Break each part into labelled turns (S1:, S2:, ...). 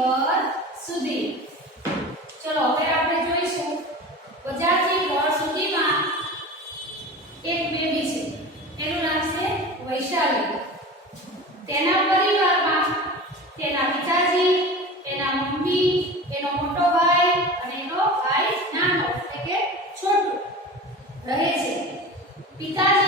S1: ઘર સુધી. ચલો, હવે આપણે જોઈશું. બજારથી ઘર સુધીમાં એક બેબી છે. એનું નામ છે વૈશાલી. તેના પરિવારમાં તેના પિતાજી, તેના મમ્મી, એનો મોટો ભાઈ અને એનો ભાઈ નાનો, એટલે કે છોટો, રહે છે. પિતાજી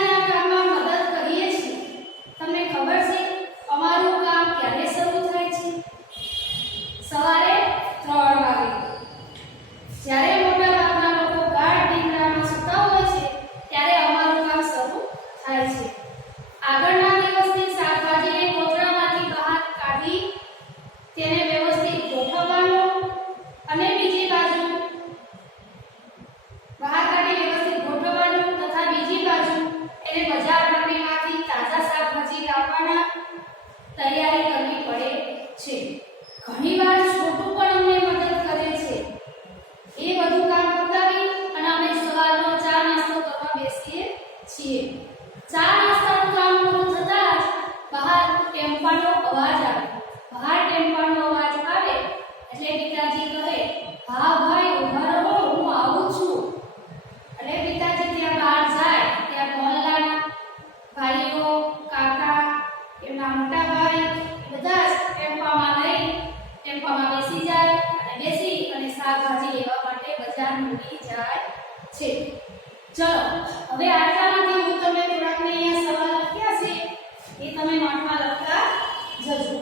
S1: તૈયારી કરવી પડે છે. બની જાય છે. ચલો, હવે આટલામાંથી હું તમને થોડાકને અહીંયા સવાલ લખ્યા છે, એ તમે નોટમાં લખતા જજો.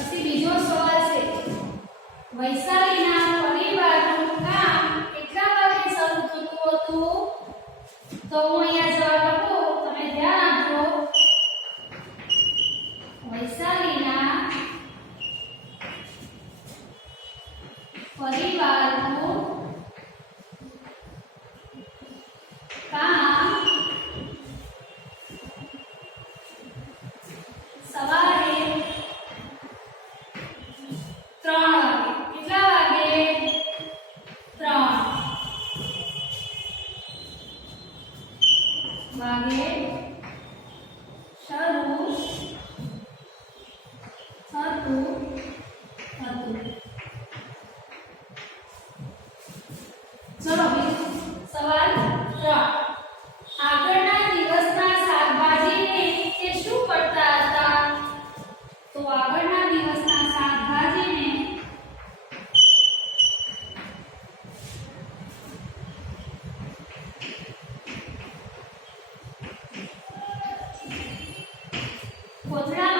S1: પછી બીજો સવાલ છે, વૈશાલીના પરિવારનું કામ કેટલા વાગે શરૂ થતું હતું? તો હું અહીંયા Star. 我自然。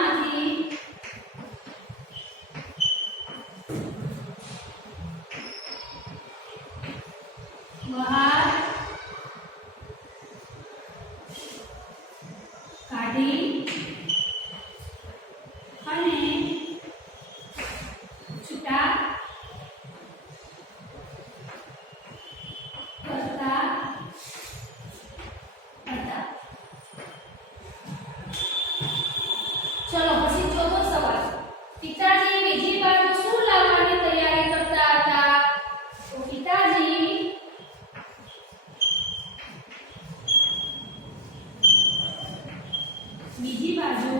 S1: બીજી બાજુ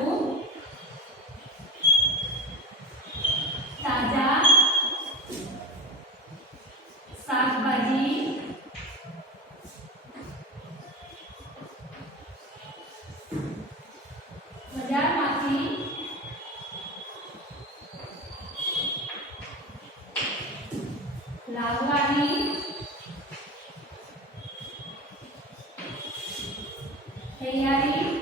S1: તાજા શાકભાજી. બજારમાંથી લાવવાની તૈયારી